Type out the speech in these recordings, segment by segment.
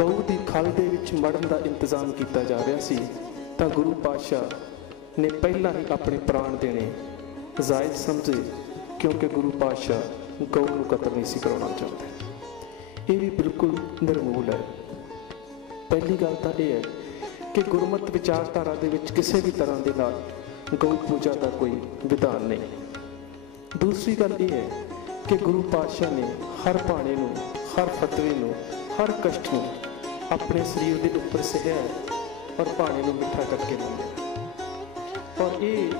ਗਊ ਦੀ ਖਲ ਦੇ ਵਿੱਚ ਮੜਨ ਦਾ ਇੰਤਜ਼ਾਮ ਕੀਤਾ ਜਾ ਰਿਹਾ ਸੀ, ਤਾਂ ਗੁਰੂ ਪਾਤਸ਼ਾਹ ਨੇ ਪਹਿਲਾਂ ਹੀ ਆਪਣੇ ਪ੍ਰਾਣ ਦੇਣੇ। ਜਾਇਜ਼ ਸਮਝੇ, ਕਿਉਂਕਿ ਗੁਰੂ ਪਾਤਸ਼ਾਹ ਗਊ ਨੂੰ ਕਤਲ ਨਹੀਂ ਸੀ ਕਰਾਉਣਾ ਚਾਹੁੰਦੇ। ਇਹ ਵੀ ਬਿਲਕੁਲ ਨਿਰਮੂਲ ਹੈ। ਪਹਿਲੀ ਗੱਲ ਤਾਂ ਇਹ ਹੈ ਕਿ ਗੁਰਮਤ ਵਿਚਾਰਧਾਰਾ ਦੇ ਵਿੱਚ ਕਿਸੇ ਵੀ ਤਰ੍ਹਾਂ ਦੇ ਨਾਲ ਗਊ ਪੂਜਾ ਦਾ ਕੋਈ ਵਿਧਾਨ ਨਹੀਂ। ਦੂਸਰੀ ਗੱਲ ਇਹ ਹੈ ਕਿ ਗੁਰੂ ਪਾਤਸ਼ਾਹ ਨੇ ਹਰ ਬਾਣੇ ਨੂੰ, ਹਰ ਫਤਵੇ ਨੂੰ, ਹਰ ਕਸ਼ਟ ਨੂੰ ਆਪਣੇ ਸਰੀਰ ਦੇ ਉੱਪਰ ਸਹਿਆ ਔਰ ਬਾਣੇ ਨੂੰ ਮਿੱਠਾ ਕਰਕੇ ਮੰਨਿਆ ਔਰ ਇਹ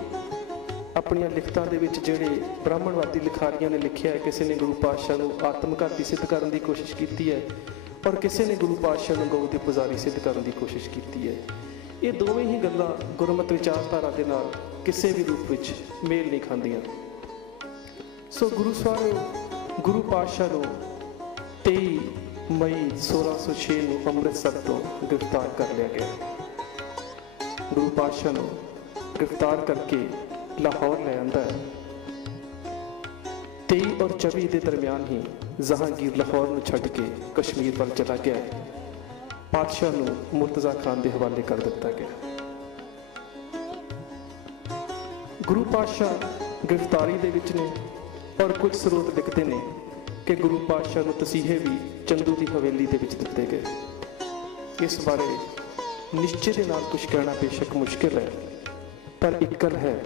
ਆਪਣੀਆਂ ਲਿਖਤਾਂ ਦੇ ਵਿੱਚ ਜਿਹੜੇ ਬ੍ਰਾਹਮਣਵਾਦੀ ਲਿਖਾਰੀਆਂ ਨੇ ਲਿਖਿਆ ਹੈ, ਕਿਸੇ ਨੇ ਗੁਰੂ ਪਾਤਸ਼ਾਹ ਨੂੰ ਆਤਮਘਾਤੀ ਸਿੱਧ ਕਰਨ ਦੀ ਕੋਸ਼ਿਸ਼ ਕੀਤੀ ਹੈ ਔਰ ਕਿਸੇ ਨੇ ਗੁਰੂ ਪਾਤਸ਼ਾਹ ਨੂੰ ਗਊ ਦੇ ਪੁਜ਼ਾਰੀ ਸਿੱਧ ਕਰਨ ਦੀ ਕੋਸ਼ਿਸ਼ ਕੀਤੀ ਹੈ। ਇਹ ਦੋਵੇਂ ਹੀ ਗੱਲਾਂ ਗੁਰਮਤ ਵਿਚਾਰਧਾਰਾ ਦੇ ਨਾਲ ਕਿਸੇ ਵੀ ਰੂਪ ਵਿੱਚ ਮੇਲ ਨਹੀਂ ਖਾਂਦੀਆਂ। ਸੋ ਗੁਰੂ ਸਾਹਿਬ ਗੁਰੂ ਪਾਤਸ਼ਾਹ ਨੂੰ 23 ਮਈ 1606 ਨੂੰ ਅੰਮ੍ਰਿਤਸਰ ਤੋਂ ਗ੍ਰਿਫਤਾਰ ਕਰ ਲਿਆ ਗਿਆ। ਗੁਰੂ ਪਾਤਸ਼ਾਹ ਨੂੰ ਗ੍ਰਿਫਤਾਰ ਕਰਕੇ ਲਾਹੌਰ ਲੈ ਆਂਦਾ ਹੈ। 23 ਔਰ 24 ਦੇ ਦਰਮਿਆਨ ਹੀ ਜਹਾਂਗੀਰ ਲਾਹੌਰ ਨੂੰ ਛੱਡ ਕੇ ਕਸ਼ਮੀਰ ਵੱਲ ਚਲਾ ਗਿਆ। ਪਾਤਸ਼ਾਹ ਨੂੰ ਮੁਰਤਜ਼ਾ ਖਾਨ ਦੇ ਹਵਾਲੇ ਕਰ ਦਿੱਤਾ ਗਿਆ। ਗੁਰੂ ਪਾਤਸ਼ਾਹ ਗ੍ਰਿਫਤਾਰੀ ਦੇ ਵਿੱਚ ਨੇ ਔਰ ਕੁਝ ਸਰੋਤ ਲਿਖਦੇ ਨੇ ਕਿ ਗੁਰੂ ਪਾਤਸ਼ਾਹ ਨੂੰ ਤਸੀਹੇ ਵੀ ਚੰਦੂ ਦੀ ਹਵੇਲੀ ਦੇ ਵਿੱਚ ਦਿੱਤੇ ਗਏ। ਇਸ ਬਾਰੇ ਨਿਸ਼ਚੇ ਦੇ ਨਾਲ ਕੁਝ ਕਹਿਣਾ ਬੇਸ਼ੱਕ ਮੁਸ਼ਕਿਲ ਹੈ। ਪਰ ਇੱਕ ਗੱਲ ਹੈ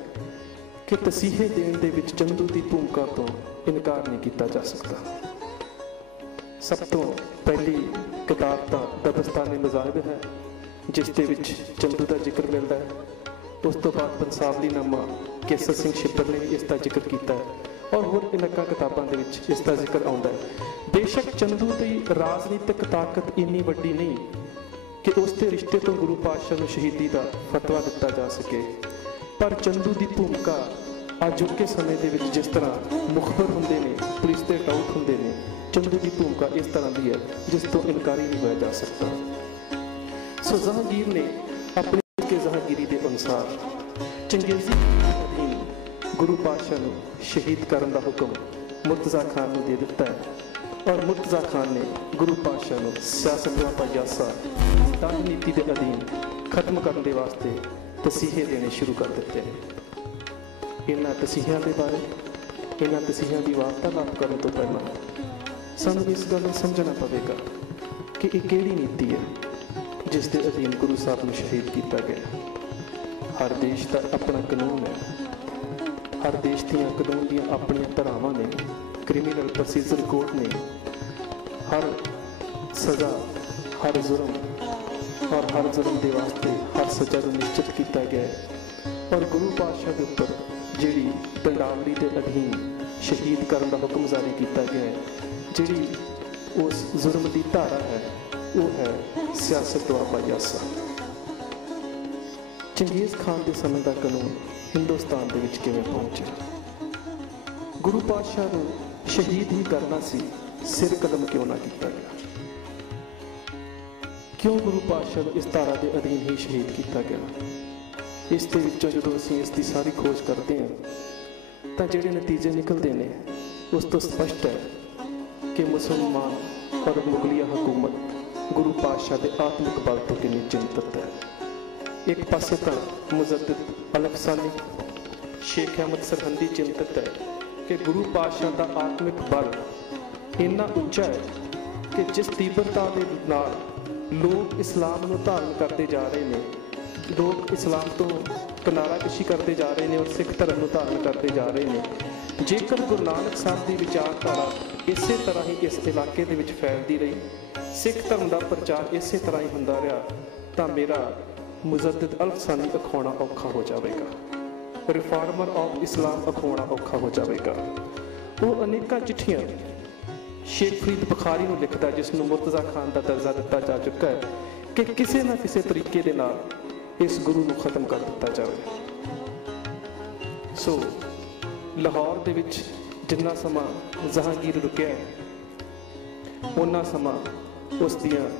ਕਿ ਤਸੀਹੇ ਦੇਣ ਦੇ ਵਿੱਚ ਚੰਦੂ ਦੀ ਭੂਮਿਕਾ ਤੋਂ ਇਨਕਾਰ ਨਹੀਂ ਕੀਤਾ ਜਾ ਸਕਦਾ। ਸਭ ਤੋਂ ਪਹਿਲੀ ਕਿਤਾਬ ਤਾਂ ਦਬਸਤਾਨੀ ਮਜ਼ਾਹਿਬ ਹੈ, ਜਿਸ ਦੇ ਵਿੱਚ ਚੰਦੂ ਦਾ ਜ਼ਿਕਰ ਮਿਲਦਾ ਹੈ। ਉਸ ਤੋਂ ਬਾਅਦ ਬੰਸਾਵਲੀ ਨਾਮਾ ਕੇਸਰ ਸਿੰਘ ਛਿੱਬਰ ਨੇ ਵੀ ਇਸ ਦਾ ਜ਼ਿਕਰ ਕੀਤਾ ਹੈ। ਔਰ ਹੋਰ ਇਨਕਾ ਕਿਤਾਬਾਂ ਦੇ ਵਿੱਚ ਇਸ ਦਾ ਜ਼ਿਕਰ ਆਉਂਦਾ ਹੈ। ਬੇਸ਼ੱਕ ਚੰਦੂ ਦੀ ਰਾਜਨੀਤਿਕ ਤਾਕਤ ਇੰਨੀ ਵੱਡੀ ਨਹੀਂ ਕਿ ਉਸ ਦੇ ਰਿਸ਼ਤੇ ਤੋਂ ਗੁਰੂ ਪਾਤਸ਼ਾਹ ਨੂੰ ਸ਼ਹੀਦੀ ਦਾ ਫਤਵਾ ਦਿੱਤਾ ਜਾ ਸਕੇ। ਪਰ ਚੰਦੂ ਦੀ ਭੂਮਿਕਾ ਅੱਜ ਅਜੋਕੇ ਸਮੇਂ ਦੇ ਵਿੱਚ ਜਿਸ ਤਰ੍ਹਾਂ ਮੁਖਬਰ ਹੁੰਦੇ ਨੇ, ਪੁਲਿਸ ਦੇ ਟਾਊਟ ਹੁੰਦੇ ਨੇ, ਚੰਦੂ ਦੀ ਭੂਮਿਕਾ ਇਸ ਤਰ੍ਹਾਂ ਦੀ ਹੈ ਜਿਸ ਤੋਂ ਇਨਕਾਰੀ ਨਹੀਂ ਹੋਇਆ ਜਾ ਸਕਦਾ। ਸੋ ਜਹਾਂਗੀਰ ਨੇ ਆਪਣੇ ਕੇ ਜਹਾਂਗੀਰੀ ਦੇ ਅਨੁਸਾਰ ਚੰਗੇਜ਼ੀ ਅਧੀਨ ਗੁਰੂ ਪਾਤਸ਼ਾਹ ਨੂੰ ਸ਼ਹੀਦ ਕਰਨ ਦਾ ਹੁਕਮ ਮੁਰਤਜ਼ਾ ਖਾਨ ਨੂੰ ਦੇ ਦਿੱਤਾ ਹੈ। ਔਰ ਮੁਰਤਜ਼ਾ ਖਾਨ ਨੇ ਗੁਰੂ ਪਾਤਸ਼ਾਹ ਨੂੰ ਸਿਆਸਤ ਦਾ ਪਾਯਾਸਾ ਤੰਗ ਨੀਤੀ ਦੇ ਅਧੀਨ ਖਤਮ ਕਰਨ ਦੇ ਵਾਸਤੇ ਤਸੀਹੇ ਦੇਣੇ ਸ਼ੁਰੂ ਕਰ ਦਿੱਤੇ ਨੇ। ਇਹਨਾਂ ਤਸੀਹਿਆਂ ਦੇ ਬਾਰੇ, ਇਹਨਾਂ ਤਸੀਹਿਆਂ ਦੀ ਵਾਰਤਾਲਾਪ ਕਰਨ ਤੋਂ ਪਹਿਲਾਂ ਸਾਨੂੰ ਇਸ ਗੱਲ ਨੂੰ ਸਮਝਣਾ ਪਵੇਗਾ ਕਿ ਇਹ ਕਿਹੜੀ ਨੀਤੀ ਹੈ ਜਿਸ ਦੇ ਅਧੀਨ ਗੁਰੂ ਸਾਹਿਬ ਨੂੰ ਸ਼ਹੀਦ ਕੀਤਾ ਗਿਆ। ਹਰ ਦੇਸ਼ ਦਾ ਆਪਣਾ ਕਾਨੂੰਨ ਹੈ। ਹਰ ਦੇਸ਼ ਦੀਆਂ ਕਾਨੂੰਨ ਦੀਆਂ ਆਪਣੀਆਂ ਧਾਰਾਵਾਂ ਨੇ ਕ੍ਰਿਮੀਨਲ ਪ੍ਰੋਸੀਜਰ ਕੋਡ ਨੇ, ਹਰ ਸਜ਼ਾ, ਹਰ ਜ਼ੁਲਮ ਔਰ ਹਰ ਜ਼ੁਲਮ ਦੇ ਵਾਸਤੇ ਹਰ ਸਜ਼ਾ ਨੂੰ ਨਿਸ਼ਚਿਤ ਕੀਤਾ ਗਿਆ ਹੈ। ਔਰ ਗੁਰੂ ਪਾਤਸ਼ਾਹ ਦੇ ਉੱਪਰ ਜਿਹੜੀ ਦੰਡਾਵਲੀ ਦੇ ਅਧੀਨ ਸ਼ਹੀਦ ਕਰਨ ਦਾ ਹੁਕਮ ਜਾਰੀ ਕੀਤਾ ਗਿਆ ਹੈ, ਜਿਹੜੀ ਉਸ ਜ਼ੁਲਮ ਦੀ ਧਾਰਾ ਹੈ, ਉਹ ਹੈ ਸਿਆਸਤ ਦਾ ਪਾਯਾਸਾ ਚੰਗੇਜ਼ ਖਾਨ ਦੇ ਸਮੇਂ ਦਾ ਕਾਨੂੰਨ ਹਿੰਦੁਸਤਾਨ ਦੇ ਵਿੱਚ ਕਿਵੇਂ ਪਹੁੰਚਿਆ ਗੁਰੂ ਪਾਤਸ਼ਾਹ ਨੂੰ ਸ਼ਹੀਦ ਹੀ ਕਰਨਾ ਸੀ, ਸਿਰ ਕਦਮ ਕਿਉਂ ਨਾ ਕੀਤਾ ਗਿਆ? ਕਿਉਂ ਗੁਰੂ ਪਾਤਸ਼ਾਹ ਨੂੰ ਇਸ ਧਾਰਾ ਦੇ ਅਧੀਨ ਹੀ ਸ਼ਹੀਦ ਕੀਤਾ ਗਿਆ? ਇਸ ਦੇ ਵਿੱਚੋਂ ਜਦੋਂ ਅਸੀਂ ਇਸ ਦੀ ਸਾਰੀ ਖੋਜ ਕਰਦੇ ਹਾਂ, ਤਾਂ ਜਿਹੜੇ ਨਤੀਜੇ ਨਿਕਲਦੇ ਨੇ, ਉਸ ਤੋਂ ਸਪਸ਼ਟ ਹੈ ਕਿ ਮੁਸਲਮਾਨ ਔਰ ਮੁਗਲਿਆ ਹਕੂਮਤ ਗੁਰੂ ਪਾਤਸ਼ਾਹ ਦੇ ਆਤਮਿਕ ਬਲ ਤੋਂ ਕਿੰਨੀ ਚਿੰਤਤ ਹੈ। ਇੱਕ ਪਾਸੇ ਤਾਂ ਮੁਜੱਦਦ ਅਲਫਸਾਨੀ ਸ਼ੇਖ ਅਹਿਮਦ ਸਰਹੰਦੀ ਚਿੰਤਤ ਹੈ ਕਿ ਗੁਰੂ ਪਾਤਸ਼ਾਹ ਦਾ ਆਤਮਿਕ ਬਲ ਇੰਨਾ ਉੱਚਾ ਹੈ ਕਿ ਜਿਸ ਤੀਬਰਤਾ ਦੇ ਨਾਲ ਲੋਕ ਇਸਲਾਮ ਨੂੰ ਧਾਰਨ ਕਰਦੇ ਜਾ ਰਹੇ ਨੇ, ਲੋਕ ਇਸਲਾਮ ਤੋਂ ਕਿਨਾਰਾ ਕਸ਼ੀ ਕਰਦੇ ਜਾ ਰਹੇ ਨੇ ਔਰ ਸਿੱਖ ਧਰਮ ਨੂੰ ਧਾਰਨ ਕਰਦੇ ਜਾ ਰਹੇ ਨੇ। ਜੇਕਰ ਗੁਰੂ ਨਾਨਕ ਸਾਹਿਬ ਦੀ ਵਿਚਾਰਧਾਰਾ ਇਸੇ ਤਰ੍ਹਾਂ ਹੀ ਇਸ ਇਲਾਕੇ ਦੇ ਵਿੱਚ ਫੈਲਦੀ ਰਹੀ, ਸਿੱਖ ਧਰਮ ਦਾ ਪ੍ਰਚਾਰ ਇਸੇ ਤਰ੍ਹਾਂ ਹੀ ਹੁੰਦਾ ਰਿਹਾ, ਤਾਂ ਮੇਰਾ ਮੁਜੱਦਦ ਅਲਫਸਾਨੀ ਅਖਾਉਣਾ ਔਖਾ ਹੋ ਜਾਵੇਗਾ। ਰਿਫਾਰਮਰ ਆਫ ਇਸਲਾਮ ਅਖਾਉਣਾ ਔਖਾ ਹੋ ਜਾਵੇਗਾ। ਉਹ ਅਨੇਕਾਂ ਚਿੱਠੀਆਂ ਸ਼ੇਖ ਫਰੀਦ ਬੁਖਾਰੀ ਨੂੰ ਲਿਖਦਾ, ਜਿਸ ਨੂੰ ਮੁਰਤਜ਼ਾ ਖਾਨ ਦਾ ਦਰਜਾ ਦਿੱਤਾ ਜਾ ਚੁੱਕਾ ਹੈ, ਕਿ ਕਿਸੇ ਨਾ ਕਿਸੇ ਤਰੀਕੇ ਦੇ ਨਾਲ ਇਸ ਗੁਰੂ ਨੂੰ ਖਤਮ ਕਰ ਦਿੱਤਾ ਜਾਵੇ। ਸੋ, ਲਾਹੌਰ ਦੇ ਵਿੱਚ ਜਿੰਨਾ ਸਮਾਂ ਜਹਾਂਗੀਰ ਰੁਕਿਆ ਉਹਨਾਂ ਸਮਾਂ ਉਸ ਦੀਆਂ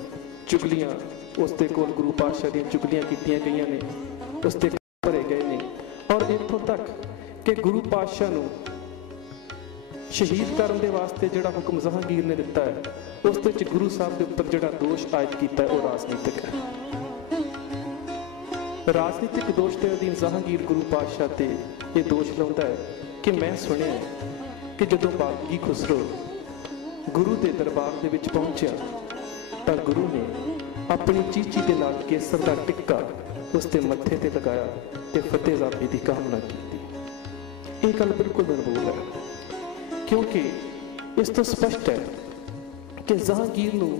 ਚੁਗਲੀਆਂ ਉਸ ਦੇ ਕੋਲ ਗੁਰੂ ਪਾਤਸ਼ਾਹ ਦੀਆਂ ਚੁਗਲੀਆਂ ਕੀਤੀਆਂ ਗਈਆਂ ਨੇ ਉਸ ਤੇ ਭਰੇ ਗਏ ਨੇ। ਔਰ ਇੱਥੋਂ ਤੱਕ ਕਿ ਗੁਰੂ ਪਾਤਸ਼ਾਹ ਨੂੰ ਸ਼ਹੀਦ ਕਰਨ ਦੇ ਵਾਸਤੇ ਜਿਹੜਾ ਹੁਕਮ ਜਹਾਂਗੀਰ ਨੇ ਦਿੱਤਾ ਹੈ ਉਸ ਦੇ ਵਿੱਚ ਗੁਰੂ ਸਾਹਿਬ ਦੇ ਉੱਪਰ ਜਿਹੜਾ ਦੋਸ਼ ਆਇਦ ਕੀਤਾ ਉਹ ਰਾਜਨੀਤਿਕ ਹੈ। ਰਾਜਨੀਤਿਕ ਦੋਸ਼ ਦੇ ਅਧੀਨ ਜਹਾਂਗੀਰ ਗੁਰੂ ਪਾਤਸ਼ਾਹ ਤੇ ਇਹ ਦੋਸ਼ ਲਾਉਂਦਾ ਹੈ ਕਿ ਮੈਂ ਸੁਣਿਆ ਕਿ ਜਦੋਂ ਬਾਗੀ ਖੁਸਰੋ ਗੁਰੂ ਦੇ ਦਰਬਾਰ ਦੇ ਵਿੱਚ ਪਹੁੰਚਿਆ, ਤਾਂ ਗੁਰੂ ਨੇ ਆਪਣੀ ਚੀਚੀ ਦੇ ਨਾਲ ਕੇਸਰ ਦਾ ਟਿੱਕਾ ਉਸ ਦੇ ਮੱਥੇ ਤੇ ਲਗਾਇਆ ਤੇ ਫਤਿਹ ਜ਼ਾਬੀ ਦੀ ਕਾਮਨਾ ਕੀਤੀ। ਇਹ ਗੱਲ ਬਿਲਕੁਲ ਮਨਬੂਲ ਹੈ, ਕਿਉਂਕਿ ਇਸ ਤੋਂ ਸਪਸ਼ਟ ਹੈ ਕਿ ਜਹਾਂਗੀਰ ਨੂੰ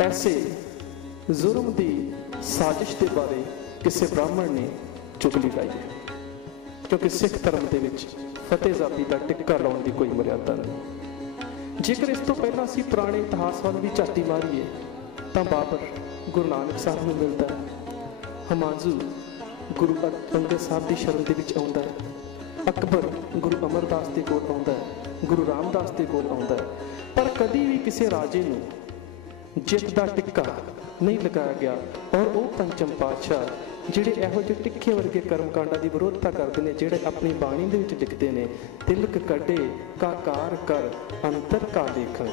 ਐਸੇ ਜ਼ੁਲਮ ਦੀ ਸਾਜ਼ਿਸ਼ ਦੇ ਬਾਰੇ ਕਿਸੇ ਬ੍ਰਾਹਮਣ ਨੇ ਚੁਗਲੀ ਲਾਈ ਹੈ, ਕਿਉਂਕਿ ਸਿੱਖ ਧਰਮ ਦੇ ਵਿੱਚ ਫਤਿਹ ਜ਼ਾਬੀ ਦਾ ਟਿੱਕਾ ਲਾਉਣ ਦੀ ਕੋਈ ਮਰਿਆਦਾ ਨਹੀਂ। ਜੇਕਰ ਇਸ ਤੋਂ ਪਹਿਲਾਂ ਅਸੀਂ ਪੁਰਾਣੇ ਇਤਿਹਾਸ ਵੱਲ ਵੀ ਝਾਤੀ ਮਾਰੀਏ ਤਾਂ ਬਾਬਰ ਗੁਰੂ ਨਾਨਕ ਸਾਹਿਬ ਨੂੰ ਮਿਲਦਾ ਹੈ। ਹਮਾਂਜੂ ਗੁਰੂ ਅੰਗਦ ਸਾਹਿਬ ਦੀ ਸ਼ਰਨ ਦੇ ਵਿੱਚ ਆਉਂਦਾ ਹੈ। ਅਕਬਰ ਗੁਰੂ ਅਮਰਦਾਸ ਦੇ ਕੋਲ ਆਉਂਦਾ ਹੈ। ਗੁਰੂ ਰਾਮਦਾਸ ਦੇ ਕੋਲ ਆਉਂਦਾ ਹੈ। ਪਰ ਕਦੀ ਵੀ ਕਿਸੇ ਰਾਜੇ ਨੂੰ ਜਿੱਤ ਦਾ ਟਿੱਕਾ ਨਹੀਂ ਲਗਾਇਆ ਗਿਆ ਔਰ ਉਹ ਪੰਚਮ ਪਾਤਸ਼ਾਹ ਜਿਹੜੇ ਇਹੋ ਜਿਹੇ ਟਿੱਕੇ ਵਰਗੇ ਕਰਮਕਾਂਡਾਂ ਦੀ ਵਿਰੋਧਤਾ ਕਰਦੇ ਨੇ, ਜਿਹੜੇ ਆਪਣੀ ਬਾਣੀ ਦੇ ਵਿੱਚ ਲਿਖਦੇ ਨੇ, ਤਿਲਕ ਕੱਢੇ ਕਾਕਾਰ ਕਰ ਅੰਤਰ ਕਾ ਦੇਖਣ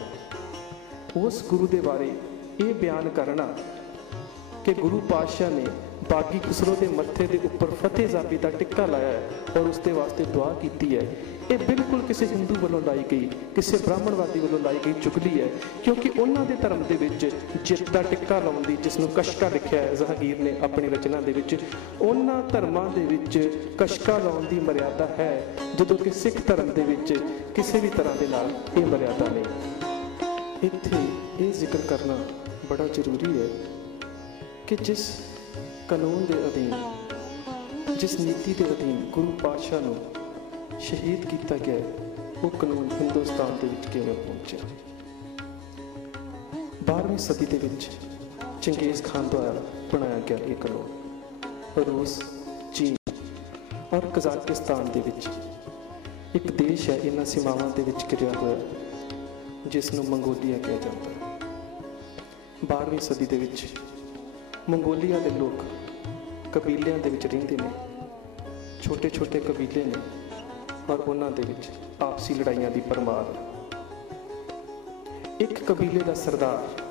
ਉਸ ਗੁਰੂ ਦੇ ਬਾਰੇ ਇਹ ਬਿਆਨ ਕਰਨਾ ਕਿ ਗੁਰੂ ਪਾਤਸ਼ਾਹ ਨੇ ਬਾਗੀ ਖਸਰੋ ਦੇ ਮੱਥੇ ਦੇ ਉੱਪਰ ਫਤਿਹ ਜ਼ਾਬੀ ਦਾ ਟਿੱਕਾ ਲਾਇਆ ਹੈ ਔਰ ਉਸ ਦੇ ਵਾਸਤੇ ਦੁਆ ਕੀਤੀ ਹੈ। ਇਹ ਬਿਲਕੁਲ ਕਿਸੇ ਹਿੰਦੂ ਵੱਲੋਂ ਲਾਈ ਗਈ, ਕਿਸੇ ਬ੍ਰਾਹਮਣਵਾਦੀ ਵੱਲੋਂ ਲਾਈ ਗਈ ਚੁਗਲੀ ਹੈ, ਕਿਉਂਕਿ ਉਹਨਾਂ ਦੇ ਧਰਮ ਦੇ ਵਿੱਚ ਜਿੱਤ ਦਾ ਟਿੱਕਾ ਲਾਉਣ ਦੀ ਜਿਸ ਨੂੰ ਕਸ਼ਕਾ ਲਿਖਿਆ ਹੈ, ਜ਼ਹਾਂਗੀਰ ਨੇ ਆਪਣੀ ਰਚਨਾ ਦੇ ਵਿੱਚ, ਉਹਨਾਂ ਧਰਮਾਂ ਦੇ ਵਿੱਚ ਕਸ਼ਕਾ ਲਾਉਣ ਦੀ ਮਰਿਆਦਾ ਹੈ, ਜਦੋਂ ਕਿ ਸਿੱਖ ਧਰਮ ਦੇ ਵਿੱਚ ਕਿਸੇ ਵੀ ਤਰ੍ਹਾਂ ਦੇ ਨਾਲ ਇਹ ਮਰਿਆਦਾ ਨਹੀਂ। ਇੱਥੇ ਇਹ ਜ਼ਿਕਰ ਕਰਨਾ ਬੜਾ ਜ਼ਰੂਰੀ ਹੈ ਕਿ ਜਿਸ ਕਾਨੂੰਨ ਦੇ ਅਧੀਨ, ਜਿਸ ਨੀਤੀ ਦੇ ਅਧੀਨ ਗੁਰੂ ਪਾਤਸ਼ਾਹ ਨੂੰ ਸ਼ਹੀਦ ਕੀਤਾ ਗਿਆ ਉਹ ਕਾਨੂੰਨ ਹਿੰਦੁਸਤਾਨ ਦੇ ਵਿੱਚ ਕਿਵੇਂ ਪਹੁੰਚਿਆ? 12ਵੀਂ ਸਦੀ ਦੇ ਵਿੱਚ ਚੰਗੇਜ਼ ਖਾਨ ਦੁਆਰਾ ਬਣਾਇਆ ਗਿਆ ਇਹ ਕਾਨੂੰਨ। ਰੂਸ, ਚੀਨ ਔਰ ਕਜ਼ਾਕਿਸਤਾਨ ਦੇ ਵਿੱਚ ਇੱਕ ਦੇਸ਼ ਹੈ, ਇਹਨਾਂ ਸੀਮਾਵਾਂ ਦੇ ਵਿੱਚ ਘਿਰਿਆ ਹੋਇਆ। ਜਿਸ ਨੂੰ ਮੰਗੋਲੀਆ ਕਿਹਾ ਜਾਂਦਾ ਹੈ। 12ਵੀਂ ਸਦੀ ਦੇ ਵਿੱਚ ਮੰਗੋਲੀਆ ਦੇ ਲੋਕ ਕਬੀਲਿਆਂ ਦੇ ਵਿੱਚ ਰਹਿੰਦੇ ਨੇ। ਛੋਟੇ ਛੋਟੇ ਕਬੀਲੇ ਨੇ, ਪਰ ਉਹਨਾਂ ਦੇ ਵਿੱਚ ਆਪਸੀ ਲੜਾਈਆਂ ਦੀ ਪਰਮਾਰ ਇੱਕ ਕਬੀਲੇ ਦਾ ਸਰਦਾਰ,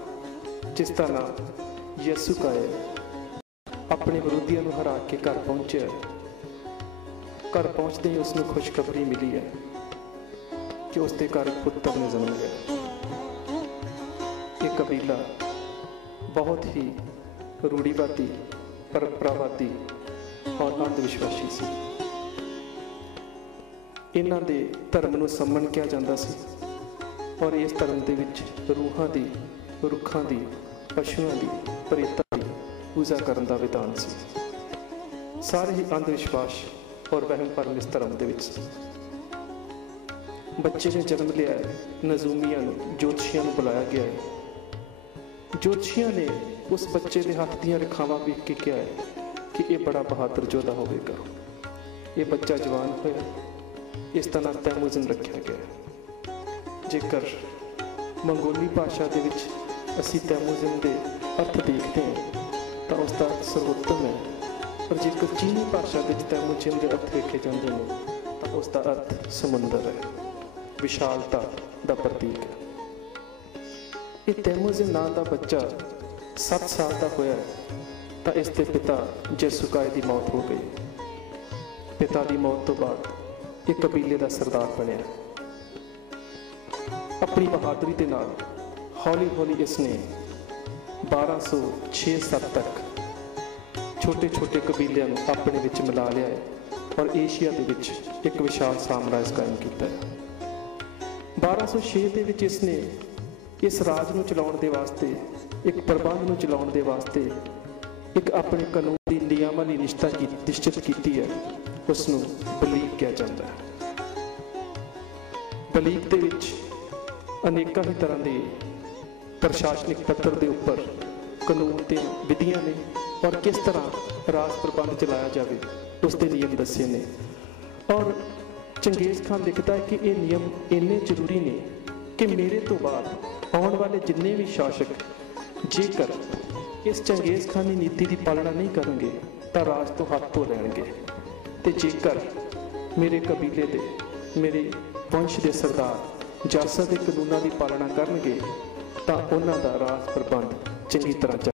ਜਿਸ ਦਾ ਨਾਮ ਯਸੂਕਾ ਹੈ, ਆਪਣੇ ਵਿਰੋਧੀਆਂ ਨੂੰ ਹਰਾ ਕੇ ਘਰ ਪਹੁੰਚਿਆ ਘਰ ਪਹੁੰਚਦੇ ਹੀ ਉਸ ਨੂੰ ਖੁਸ਼ਖਬਰੀ ਮਿਲੀ ਹੈ। ਕਿ ਉਸ ਦੇ ਘਰ ਪੁੱਤਰ ਨੇ ਜਨਮ ਲਿਆ। ਇਹ ਕਬੀਲਾ ਬਹੁਤ ਹੀ ਰੂੜੀਵਾਦੀ, ਪਰੰਪਰਾਵਾਦੀ ਔਰ ਅੰਧ ਵਿਸ਼ਵਾਸੀ ਸੀ। ਇਹਨਾਂ ਦੇ ਧਰਮ ਨੂੰ ਸੰਮਨ ਕਿਹਾ ਜਾਂਦਾ ਸੀ ਔਰ ਇਸ ਧਰਮ ਦੇ ਵਿੱਚ ਰੂਹਾਂ ਦੀ, ਰੁੱਖਾਂ ਦੀ, ਪਸ਼ੂਆਂ ਦੀ, ਪ੍ਰੇਤਾਂ ਦੀ ਪੂਜਾ ਕਰਨ ਦਾ ਵਿਧਾਨ ਸੀ। ਸਾਰੇ ਹੀ ਅੰਧ ਵਿਸ਼ਵਾਸ ਔਰ ਵਹਿਮ ਭਰਮ ਇਸ ਧਰਮ ਦੇ ਵਿੱਚ ਸੀ। ਬੱਚੇ ਨੇ ਜਨਮ ਲਿਆ ਹੈ, ਨਜ਼ੂਮੀਆਂ ਨੂੰ, ਜੋਤਸ਼ੀਆਂ ਨੂੰ ਬੁਲਾਇਆ ਗਿਆ ਹੈ। ਜੋਤਸ਼ੀਆਂ ਨੇ ਉਸ ਬੱਚੇ ਦੇ ਹੱਥ ਦੀਆਂ ਰੇਖਾਵਾਂ ਵੇਖ ਕੇ ਕਿਹਾ ਹੈ ਕਿ ਇਹ ਬੜਾ ਬਹਾਦਰ ਯੋਧਾ ਹੋਵੇਗਾ। ਇਹ ਬੱਚਾ ਜਵਾਨ ਹੋਇਆ ਇਸ ਦਾ ਨਾਮ ਤੈਮੂਜ਼ਨ ਰੱਖਿਆ ਗਿਆ ਜੇਕਰ ਮੰਗੋਲੀ ਭਾਸ਼ਾ ਦੇ ਵਿੱਚ ਅਸੀਂ ਤੈਮੂਜ਼ਨ ਦੇ ਅਰਥ ਦੇਖਦੇ ਹਾਂ, ਤਾਂ ਉਸ ਦਾ ਅਰਥ ਸਰਵੋਤਮ ਹੈ। ਪਰ ਜੇਕਰ ਚੀਨੀ ਭਾਸ਼ਾ ਵਿੱਚ ਤੈਮੂਜ਼ਨ ਦੇ ਅਰਥ ਵੇਖੇ ਜਾਂਦੇ ਨੇ, ਤਾਂ ਉਸ ਦਾ ਅਰਥ ਸਮੁੰਦਰ ਹੈ। ਵਿਸ਼ਾਲਤਾ ਦਾ ਪ੍ਰਤੀਕ ਹੈ। ਇਹ ਤੈਮੂਜ਼ਨ ਨਾਂ ਦਾ ਬੱਚਾ 7 ਸਾਲ ਦਾ ਹੋਇਆ ਤਾਂ ਇਸ ਦੇ ਪਿਤਾ ਜੈਸੁਕਾਏ ਦੀ ਮੌਤ ਹੋ ਗਈ। ਪਿਤਾ ਦੀ ਮੌਤ ਤੋਂ ਬਾਅਦ ਇਹ ਕਬੀਲੇ ਦਾ ਸਰਦਾਰ ਬਣਿਆ ਆਪਣੀ ਬਹਾਦਰੀ ਦੇ ਨਾਲ ਹੌਲੀ-ਹੌਲੀ ਇਸ ਨੇ 1206-7 ਤੱਕ ਛੋਟੇ-ਛੋਟੇ ਕਬੀਲਿਆਂ ਨੂੰ ਆਪਣੇ ਵਿੱਚ ਮਿਲਾ ਲਿਆ ਹੈ ਔਰ ਏਸ਼ੀਆ ਦੇ ਵਿੱਚ ਇੱਕ ਵਿਸ਼ਾਲ ਸਾਮਰਾਜ ਕਾਇਮ ਕੀਤਾ ਹੈ। 1206 ਦੇ ਵਿੱਚ ਇਸ ਨੇ ਇਸ ਰਾਜ ਨੂੰ ਚਲਾਉਣ ਦੇ ਵਾਸਤੇ, ਇੱਕ ਪ੍ਰਬੰਧ ਨੂੰ ਚਲਾਉਣ ਦੇ ਵਾਸਤੇ ਇੱਕ ਆਪਣੇ ਕਾਨੂੰਨ ਦੀ ਨਿਯਮਾਵਲੀ ਨਿਸ਼ਚਿਤ ਕੀ, ਨਿਸ਼ਚਿਤ ਕੀਤੀ ਹੈ। ਉਸ ਨੂੰ ਬਲੀਕ ਕਿਹਾ ਜਾਂਦਾ ਹੈ। ਬਲੀਕ ਦੇ ਵਿੱਚ ਅਨੇਕਾਂ ਹੀ ਤਰ੍ਹਾਂ ਦੇ ਪ੍ਰਸ਼ਾਸਨਿਕ ਪੱਧਰ ਦੇ ਉੱਪਰ ਕਾਨੂੰਨ ਤੇ ਵਿਧੀਆਂ ਨੇ ਔਰ ਕਿਸ ਤਰ੍ਹਾਂ ਰਾਜ ਪ੍ਰਬੰਧ ਚਲਾਇਆ ਜਾਵੇ ਉਸ ਦੇ ਨਿਯਮ ਦੱਸੇ ਨੇ। ਔਰ ਚੰਗੇਜ਼ ਖਾਨ ਲਿਖਦਾ ਹੈ ਕਿ ਇਹ ਨਿਯਮ ਇੰਨੇ ਜ਼ਰੂਰੀ ਨੇ ਕਿ ਮੇਰੇ ਤੋਂ ਬਾਅਦ ਆਉਣ ਵਾਲੇ ਜਿੰਨੇ ਵੀ ਸ਼ਾਸਕ ਜੇਕਰ ਇਸ ਚੰਗੇਜ਼ ਖਾਨ ਦੀ ਨੀਤੀ ਦੀ ਪਾਲਣਾ ਨਹੀਂ ਕਰਨਗੇ, ਤਾਂ ਰਾਜ ਤੋਂ ਹੱਥ ਧੋ ਲੈਣਗੇ। ਤੇ ਜੇਕਰ ਮੇਰੇ ਕਬੀਲੇ ਦੇ, ਮੇਰੇ ਵੰਸ਼ ਦੇ ਸਰਦਾਰ ਜਾਸਾ ਦੇ ਕਾਨੂੰਨਾਂ ਦੀ ਪਾਲਣਾ ਕਰਨਗੇ, ਤਾਂ ਉਹਨਾਂ ਦਾ ਰਾਜ ਪ੍ਰਬੰਧ ਚੰਗੀ ਤਰ੍ਹਾਂ ਚੱਲ